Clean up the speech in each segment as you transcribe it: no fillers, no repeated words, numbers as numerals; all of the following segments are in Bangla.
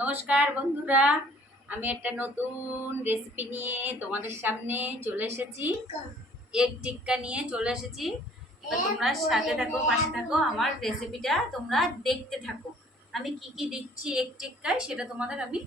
নমস্কার বন্ধুরা, আমি একটা নতুন রেসিপি নিয়ে তোমাদের সামনে চলে এসেছি। এগ টিক্কা নিয়ে চলে এসেছি। এবার তোমরা সাথে থাকো, পাশে থাকো, আমার রেসিপিটা তোমরা দেখতে থাকো। আমি কি কি দিচ্ছি এগ টিক্কায় সেটা তোমাদের আমি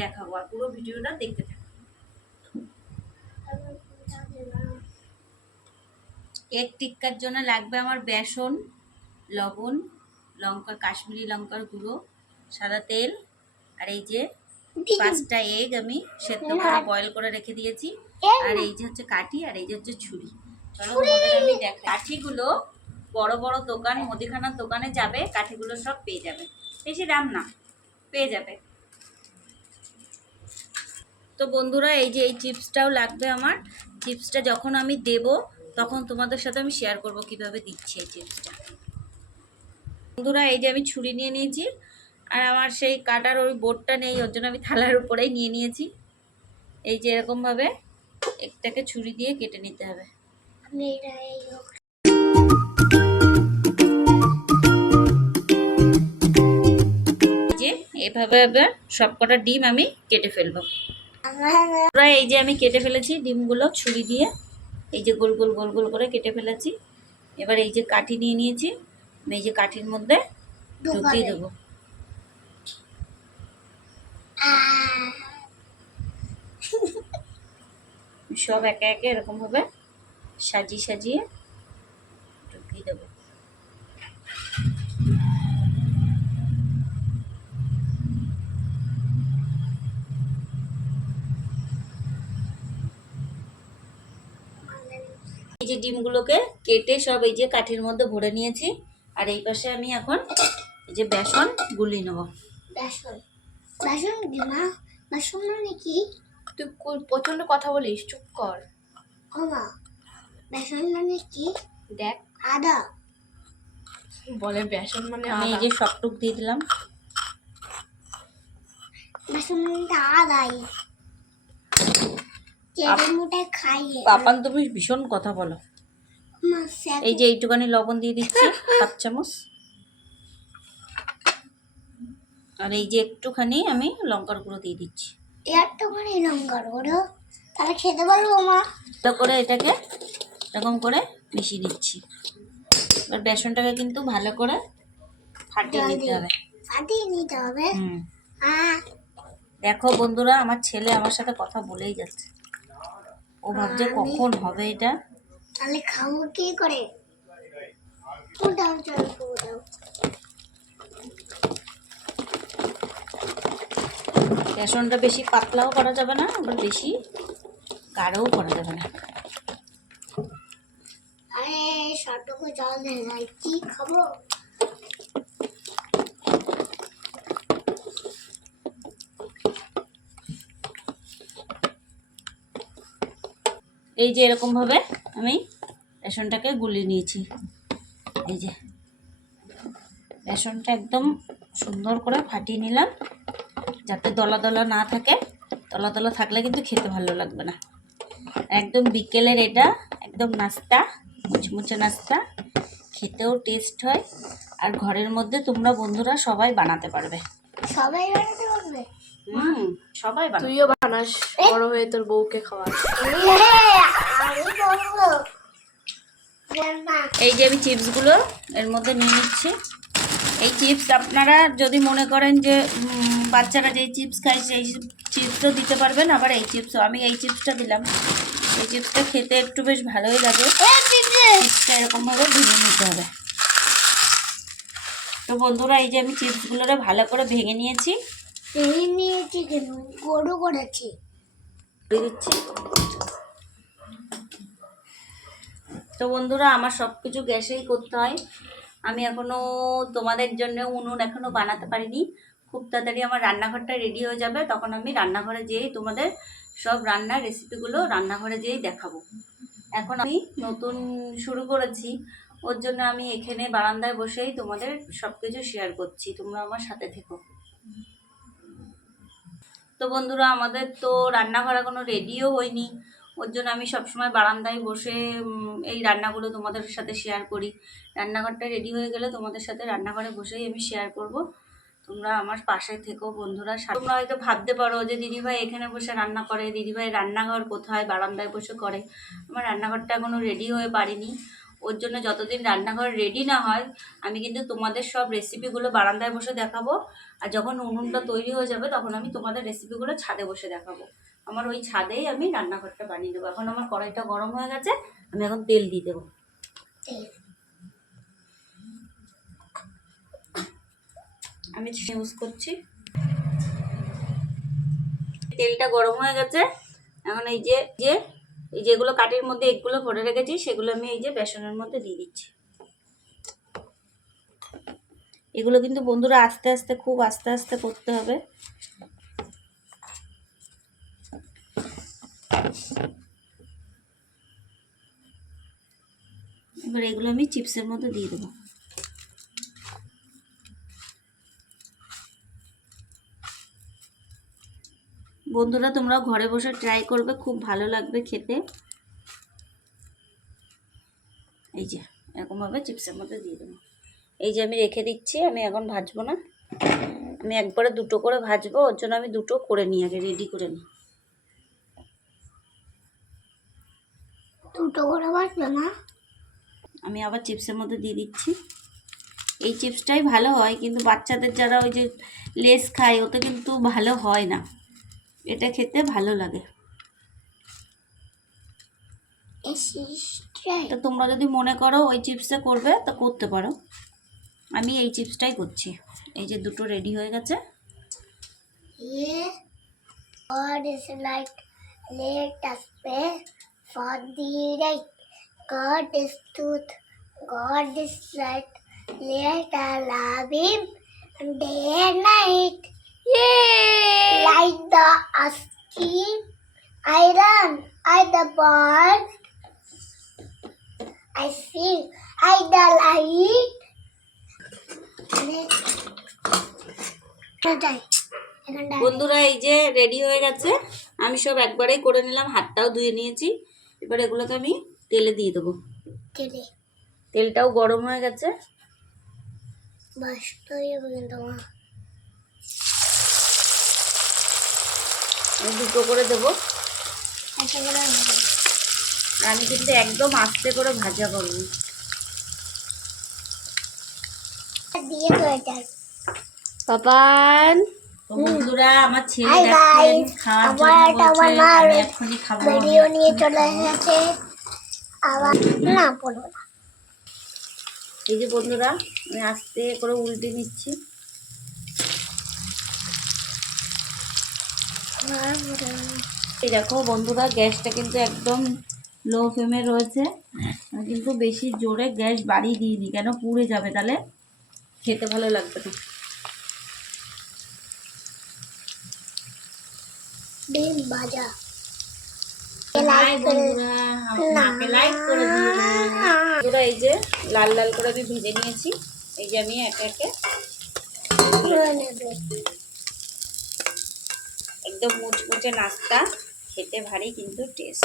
দেখাবো, আর পুরো ভিডিওটা দেখতে থাকো। এগ টিক্কার জন্য লাগবে আমার বেসন, লবণ, লঙ্কা, কাশ্মীরি লঙ্কার গুঁড়ো, সাদা তেল, আর এই যে 5টা এগ আমি সেদ্ধ করে বয়েল করে রেখে দিয়েছি, আর এই যে হচ্ছে কাঠি, আর এই যে হচ্ছে ছুরি। চলো তোমাদের আমি দেখাই। কাঠিগুলো বড় বড় দোকান, মুদিখানার দোকানে যাবে, কাঠিগুলো সব পেয়ে যাবে, বেশি দাম না, পেয়ে যাবে। তো বন্ধুরা, এই যে এই চিপসটাও লাগবে আমার। চিপসটা যখন আমি দেব তখন তোমাদের সাথে আমি শেয়ার করব কিভাবে দিচ্ছি এই চিপসটা। বন্ধুরা, এই যে আমি ছুরি নিয়ে নিয়েছি, আর আমার সেই কাটার ওই বোর্ডটা নেই, ওর জন্য আমি থালার উপরেই নিয়ে নিয়েছি। এই যে এরকমভাবে একটাকে ছুরি দিয়ে কেটে নিতে হবে। যে এভাবে সবকটা ডিম আমি কেটে ফেলবো। এই যে আমি কেটে ফেলেছি ডিমগুলো ছুরি দিয়ে, এই যে গোল গোল গোল গোল করে কেটে ফেলেছি। এবার এই যে কাঠি নিয়ে নিয়েছি, আমি এই যে কাঠির মধ্যে ঢুকিয়ে দেবো। সব একে একে এরকম ভাবে সাজিয়ে সাজিয়ে ঢুকিয়ে দেবো। এই যে ডিমগুলোকে কেটে সব এই যে কাঠির মধ্যে ভরে নিয়েছি, আর এই পাশে আমি এখন এই যে বেসন গুলিয়ে নেব। বেসন বেসন মা, বেসন মানে কি? তুই প্রচন্ড কথা বলিস, চুপ কর। ও মা, বেসন মানে কি? দেখ, আদা বলে বেসন মানে আমি এই আদা। যে সবটুক দিয়ে দিলাম। বেসন মানে আদাই, চেটে মুটে খাইয়ে। পাপান তুমি ভীষণ কথা বলো। মা এই যে এইটুখানি লবণ দিয়ে দিচ্ছি, হাফ চামচ, আর এই যে একটুখানি আমি লঙ্কার গুঁড়ো দিয়ে দিচ্ছি। একটুখানি লঙ্কার গুঁড়ো, তাহলে খেতে পারবো মা? তো করে এটাকে এরকম করে মিশিয়ে নিচ্ছি। এবার বেসনটাকে কিন্তু ভালো করে ফাটিয়ে নিতে হবে। ফাটিয়ে নিতে হবে। দেখো বন্ধুরা, আমার ছেলে আমার সাথে কথা বলেই যাচ্ছে, ও ভাবছে কখন হবে এটা। তাহলে খাবো কি করে? দাও চলো দাও। বেসনটা বেশি পাতলাও করা যাবে না, আবার বেশি গাঢ়ও করা যাবে না। আরে সবটুকু জল দিয়ে যাই, কি খাবো? এই যে এরকম ভাবে আমি বেসনটাকে গুলিয়ে নিয়েছি। এই যে বেসনটা একদম সুন্দর করে ফাটিয়ে নিলাম, যাতে দলা দলা না থাকে। দলা দলা থাকলে কিন্তু খেতে ভালো লাগবে না। একদম বিকেলের এটা একদম নাস্তা, মুচমুচে নাস্তা, খেতেও টেস্ট হয়, আর ঘরের মধ্যে তোমরা বন্ধুরা সবাই বানাতে পারবে। সবাই বানাতে পারবে? সবাই বানাবে। তুইও বানাস, বড় হয়ে তোর বউকে খাওয়াস। আমি বলবো। এই যে আমি চিপসগুলো এর মধ্যে নিয়ে নিচ্ছি। এই চিপস আপনারা যদি মনে করেন যে বাচ্চারা যেই চিপস খায় সেই চিপসও দিতে পারবেন, আবার এই চিপসও। আমি এই চিপসটা দিলাম, এই চিপসটা খেতে একটু বেশ ভালোই লাগে। চিপসটা এরকমভাবে ভেঙে নিতে হবে। তো বন্ধুরা, এই যে আমি চিপসগুলোরে ভালো করে ভেঙে নিয়েছি। ভেঙে নিয়েছি কেন? গরু করেছি। দিচ্ছি। তো বন্ধুরা, আমার সব কিছু গ্যাসেই করতে হয়। আমি এখনও তোমাদের জন্য উনুন এখনও বানাতে পারিনি। খুব তাড়াতাড়ি আমার রান্নাঘরটা রেডি হয়ে যাবে, তখন আমি রান্নাঘরে যেয়েই তোমাদের সব রান্নার রেসিপিগুলো রান্নাঘরে যেয়েই দেখাবো। এখন আমি নতুন শুরু করেছি, ওর জন্য আমি এখানে বারান্দায় বসেই তোমাদের সব কিছু শেয়ার করছি, তোমরা আমার সাথে থেকো। তো বন্ধুরা, আমাদের তো রান্নাঘর এখনো রেডিও হয়নি, ওর জন্য আমি সবসময় বারান্দায় বসে এই রান্নাগুলো তোমাদের সাথে শেয়ার করি। রান্নাঘরটা রেডি হয়ে গেলে তোমাদের সাথে রান্নাঘরে বসেই আমি শেয়ার করব। তোমরা আমার পাশে থেকো বন্ধুরা। তোমরা হয়তো ভাবতে পারো যে দিদিভাই এখানে বসে রান্না করে, দিদিভাই রান্নাঘর কোথায়, বারান্দায় বসে করে। আমার রান্নাঘরটা এখনও রেডি হয়ে পারিনি। ওর জন্য যতদিন রান্নাঘর রেডি না হয় আমি কিন্তু তোমাদের সব রেসিপিগুলো বারান্দায় বসে দেখাবো। আর যখন উনুনটা তৈরি হয়ে যাবে তখন আমি তোমাদের রেসিপিগুলো ছাদে বসে দেখাবো। আমার ওই ছাদেই আমি রান্নাঘরটা বানিয়ে দেবো। এখন আমার কড়াইটা গরম হয়ে গেছে, আমি এখন তেল দিয়ে দেবো। আমি ইউজ করছি। তেলটা গরম হয়ে গেছে। এখন এই যেগুলো কাঠির মধ্যে এগুলো ভরে রেখেছি সেগুলো আমি এই যে বেসনের মধ্যে দিয়ে দিচ্ছি। এগুলো কিন্তু বন্ধুরা আস্তে আস্তে, খুব আস্তে আস্তে করতে হবে। এবার এগুলো আমি চিপসের মধ্যে দিয়ে দেবো। বন্ধুরা তোমরা ঘরে বসে ট্রাই করবে, খুব ভালো লাগবে খেতে। এই যে এরকমভাবে চিপসের মধ্যে দিয়ে দেবো। এই যে আমি রেখে দিচ্ছি, আমি এখন ভাজবো না, আমি একবারে দুটো করে ভাজবো। ওর জন্য আমি দুটো করে নিই, আগে রেডি করে নিই। দুটো করে ভাজবে না? আমি আবার চিপসের মধ্যে দিয়ে দিচ্ছি। এই চিপসটাই ভালো হয়, কিন্তু বাচ্চাদের যারা ওই যে লেস খায় ওতে কিন্তু ভালো হয় না। এটা খেতে ভালো লাগে। তো তোমরা যদি মনে করো ওই চিপসে করবে তা করতে পারো, আমি এই চিপসটাই করছি। এই যে দুটো রেডি হয়ে গেছে। God is like, let us pray for the right. God is truth, God is right. Let us love Him day and night. Yay! Like the asking, I run, I the bird, I sing, I the light. বন্ধুরা এই যে রেডি হয়ে গেছে, আমি সব একবারেই করে নিলাম, হাতটাও ধুয়ে নিয়েছি। এবার এগুলোকে আমি তেলে দিয়ে দেবো। তেলটাও গরম হয়ে গেছে। আমি দুটো করে দেবো। আমি কিন্তু একদম আস্তে করে ভাজা করবো। পাপান তো বন্ধুরা আমার ছেলে যাচ্ছেন খাওয়ার জন্য, বলছে আমি এক্ষুনি খাবো। ভিডিও নিয়ে চলে এসেছে আবার না পড়ো না। এই যে বন্ধুরা আমি আস্তে করে উল্টে নিচ্ছি। এই দেখো বন্ধুরা গ্যাসটা কিন্তু একদম লো ফ্লেমে রয়েছে। আমি কিন্তু বেশি জোরে গ্যাস বাড়িয়ে দিইনি, কেন পুড়ে যাবে, তাহলে খেতে ভালো লাগবে না। ডিম ভাজা বন্ধুরা আমাকে লাইক করে দিও। বন্ধুরা এই যে লাল লাল করে আমি ভেজে নিয়েছি। এই যে আমি একে একে একদম মুচমুচে নাস্তা, খেতে ভারী কিন্তু টেস্ট।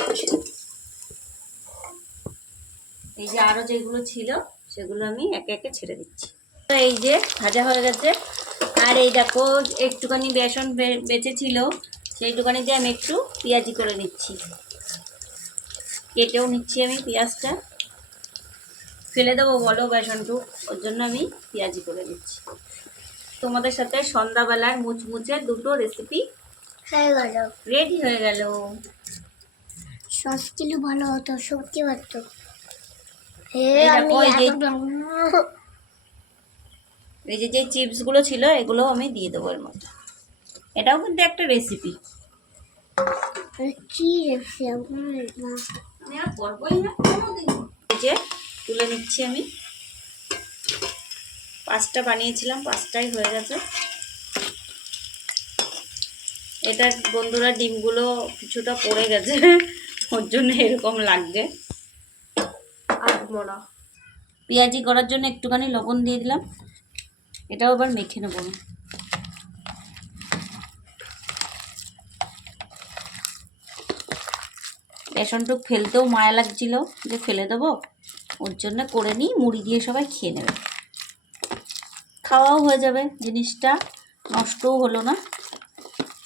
এই যে আরো যেগুলো ছিল সেগুলো আমি একে একে ছেড়ে দিচ্ছি। তো এই যে ভাজা হয়ে গেছে। আর এই দেখো একটুখানি বেসন বেঁচে ছিল, সেইটুখানি দিয়ে আমি একটু পেঁয়াজি করে নিচ্ছি। কেটেও নিচ্ছি আমি পেঁয়াজটা, ফেলে দেবো বলো বেসনটু, ওর জন্য আমি পেঁয়াজি করে নিচ্ছি। তোমাদের সাথে সন্ধ্যাবেলার মুচমুচে দুটো রেসিপি রেডি হয়ে গেল। সস কিলো ভালো হতো, সত্যি পারতো। এই যে চিপসগুলো ছিল এগুলো আমি দিয়ে দেবো এর মধ্যে। এটাও কিন্তু একটা রেসিপি। কি রেসিপি আমি আর করবোই না কোনোদিন। এই যে তুলে নিচ্ছি আমি। 5টা বানিয়েছিলাম, 5টাই হয়ে গেছে। এটা বন্ধুরা ডিমগুলো কিছুটা পড়ে গেছে, ওর জন্য এরকম লাগছে। পেঁয়াজি করার জন্য একটুখানি লবণ দিয়ে দিলাম। এটাও আবার মেখে নেবো। বেসনটুক ফেলতেও মায়া লাগছিল যে ফেলে দেবো, ওর জন্য করে নিই, মুড়ি দিয়ে সবাই খেয়ে নেবে। খাওয়াও হয়ে যাবে, জিনিসটা নষ্টও হলো না।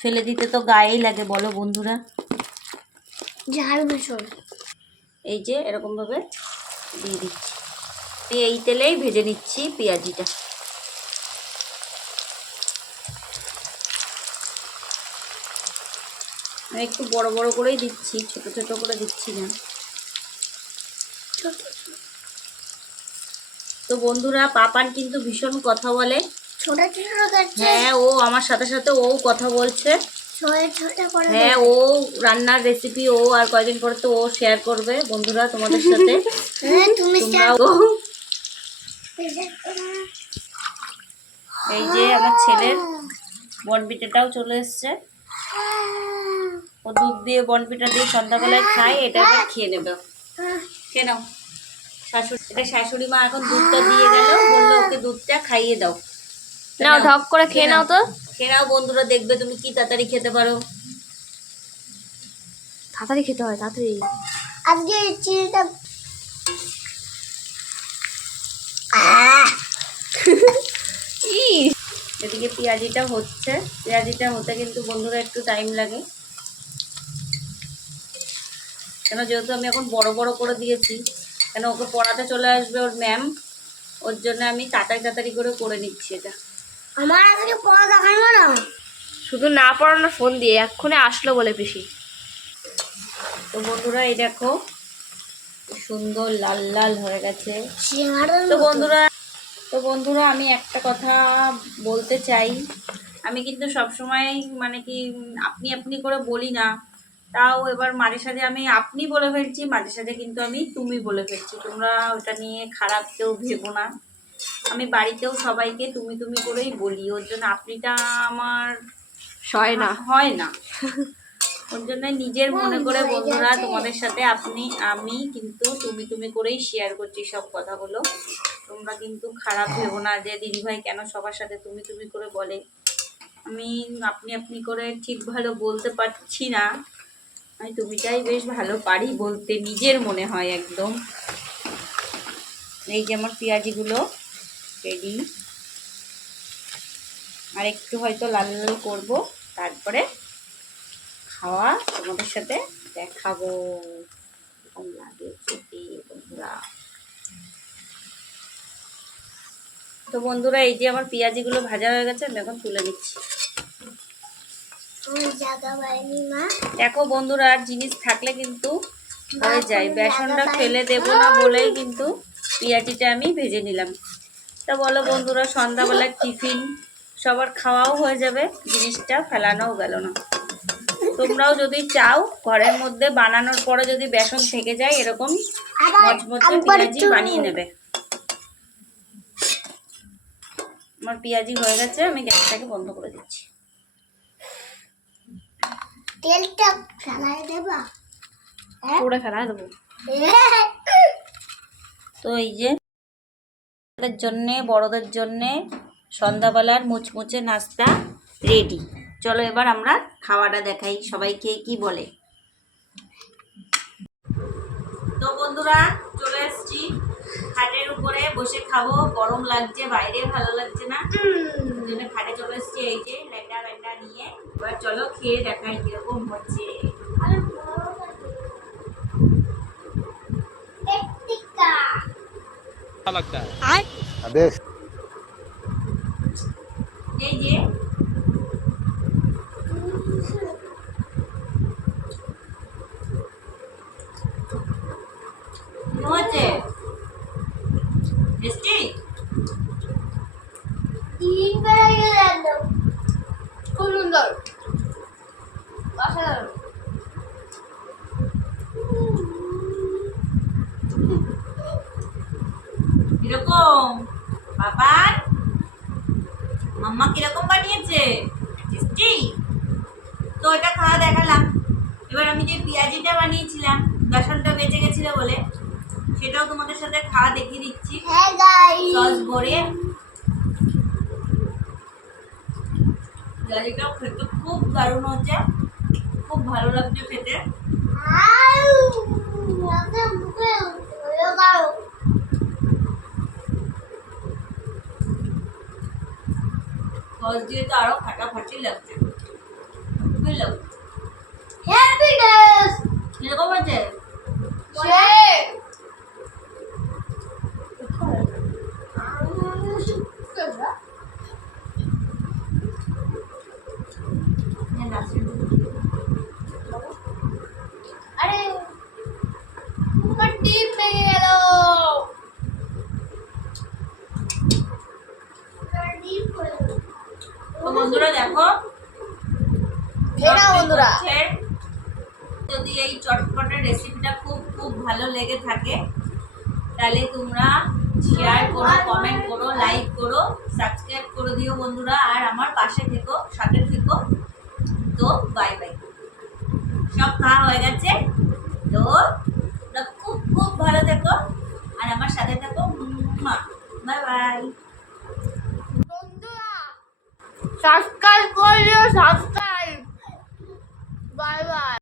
ফেলে দিতে তো গায়েই লাগে বলো বন্ধুরা। ঝাল ভীষণ। এই যে এরকমভাবে দিয়ে দিচ্ছি, এই তেলেই ভেজে নিচ্ছি পেঁয়াজিটা। আমি একটু বড় বড় করেই দিচ্ছি, ছোট ছোট করে দিচ্ছি না। তো বন্ধুরা পাপান কিন্তু ভীষণ কথা বলে। ছোট ছোট করছে। হ্যাঁ, ও আমার সাথে সাথে ও কথা বলছে। ছোট ছোট করে। হ্যাঁ, ও রান্নার রেসিপি ও আর কয়দিন পরে তো ও শেয়ার করবে বন্ধুরা তোমাদের সাথে। হ্যাঁ, তুমি তোমরাও। এই যে আমার ছেলের বনপিঠাটাও চলে এসছে। ও দুধ দিয়ে বনপিঠা দিয়ে সন্ধ্যাবেলায় খায়, এটা এবার খেয়ে নেবে। খেয়ে নাও। এটা শাশুড়ি মা এখন দুধটা দিয়ে গেল, বললো ওকে দুধটা খাইয়ে দাও। নাও ঢক করে খেয়ে নাও তো। খেয়ে নাও বন্ধুরা, দেখবে তুমি কি তাড়াতাড়ি খেতে পারো। তাড়াতাড়ি খেতে হয়, তাড়াতাড়ি। আজকে চিড়িটা এদিকে পেঁয়াজিটা হচ্ছে, পেঁয়াজিটা হতে কিন্তু বন্ধুরা একটু টাইম লাগে, কেন যেহেতু আমি এখন বড় বড় করে দিয়েছি, কেন ওকে পড়াতে চলে আসবে ওর ম্যাম, ওর জন্য আমি তাড়াতাড়ি করে নিচ্ছি এটা। আমার আজকে পড়া দেখানো না, শুধু না পড়ানো ফোন দিয়ে এক্ষুনি আসলো বলে পিসি। তো বন্ধুরা এই দেখো সুন্দর লাল লাল হয়ে গেছে। সিঙ্গাড়ার তো বন্ধুরা আমি একটা কথা বলতে চাই, আমি কিন্তু সবসময় মানে কি আপনি আপনি করে বলি না, তাও এবার মাঝে সাঝে আমি আপনি বলে ফেলছি, মাঝে সাঝে কিন্তু আমি তুমি বলে ফেলছি। তোমরা ওটা নিয়ে খারাপ কেউ ভেবো না, আমি বাড়িতেও সবাইকে তুমি তুমি করেই বলি, ওর জন্য আপনিটা আমার হয় না ওর জন্য নিজের মনে করে বন্ধুরা তোমাদের সাথে আমি কিন্তু তুমি তুমি করেই শেয়ার করছি সব কথাগুলো। তোমরা কিন্তু খারাপ ভেবো না যে দিদিভাই কেন সবার সাথে তুমি তুমি করে বলে। আমি আপনি আপনি করে ঠিক ভালো বলতে পারছি না, আমি তুমিটাই বেশ ভালো পারি বলতে, নিজের মনে হয় একদম। এই যে আমার পেঁয়াজিগুলো রেডি, আর একটু হয়তো লাল লাল করবো, তারপরে খাওয়া তোমাদের সাথে দেখাবো কেমন লাগে খেতে বন্ধুরা। তো বন্ধুরা এই যে আমার পেঁয়াজিগুলো ভাজা হয়ে গেছে, আমি এখন তুলে নিচ্ছি। দেখো বন্ধুরা আর জিনিস থাকলে কিন্তু হয়ে যায়, বেসনটা ফেলে দেবো না বলেই কিন্তু পেঁয়াজিটা আমি ভেজে নিলাম। তা বলো বন্ধুরা, সন্ধ্যাবেলার টিফিন সবার খাওয়াও হয়ে যাবে, জিনিসটা ফেলানোও গেল না। তোমরাও যদি চাও ঘরের মধ্যে বানানোর পরে যদি বেসন থেকে যায় এরকম মচমচে পেঁয়াজি বানিয়ে নেবে। আমার পেঁয়াজি হয়ে গেছে, আমি গ্যাসটাকে বন্ধ করে দিচ্ছি। তেলটা ফেলাই দেবা? পুরো ফেলা দেবো। তো এই যে জন্যে বড়দের জন্যে সন্ধ্যাবেলার মুচমুচে নাস্তা রেডি। চলো এবার আমরা খাওয়াটা দেখাই সবাইকে কি বলে। তো বন্ধুরা চলে এসছি খাটের উপরে, বসে খাবো, গরম লাগছে বাইরে, ভালো লাগছে না, ওই জন্য খাটে চলে এসছি। এই যে ল্যান্ডা ব্যান্ডা নিয়ে এবার চলো খেয়ে দেখাই কিরকম হচ্ছে। এই যে হচ্ছে টেস্টি, খুব সুন্দর, অসাধারণ। কিরকম বাবা মাম্মা কিরকম বানিয়েছে, টেস্টি? তো এটা খাওয়া দেখালাম। এবার আমি যে পেঁয়াজিটা বানিয়েছিলাম বেসনটা বেঁচে গেছিল বলে, সেটাও তোমাদের সাথে খাওয়া দেখিয়ে দিচ্ছি। সস ভরে পেঁয়াজিটাও খেতে খুব দারুণ হচ্ছে, খুব ভালো লাগছে খেতে। সস দিয়ে তো আরো ফাটাফাটি লাগছে, বুঝলো? হ্যাপিনেস কিরকম আছে? আরে আমার টিপ ভেঙে গেল। তো বন্ধুরা দেখো, এই নাও বন্ধুরা। যদি এই চটপটের রেসিপিটা খুব খুব ভালো লেগে থাকে তাহলে তোমরা শেয়ার করো, কমেন্ট করো, লাইক করো, সাবস্ক্রাইব করে দিও বন্ধুরা, আর আমার পাশে থেকো, সাথে থেকো। তো বাই বাই, সব খাওয়া হয়ে গেছে। তো তোমরা খুব খুব ভালো থেকো আর আমার সাথে থেকো। Bye bye. বন্ধুরা সাবস্ক্রাইব করে দিও, সাবস্ক্রাইব। Bye bye.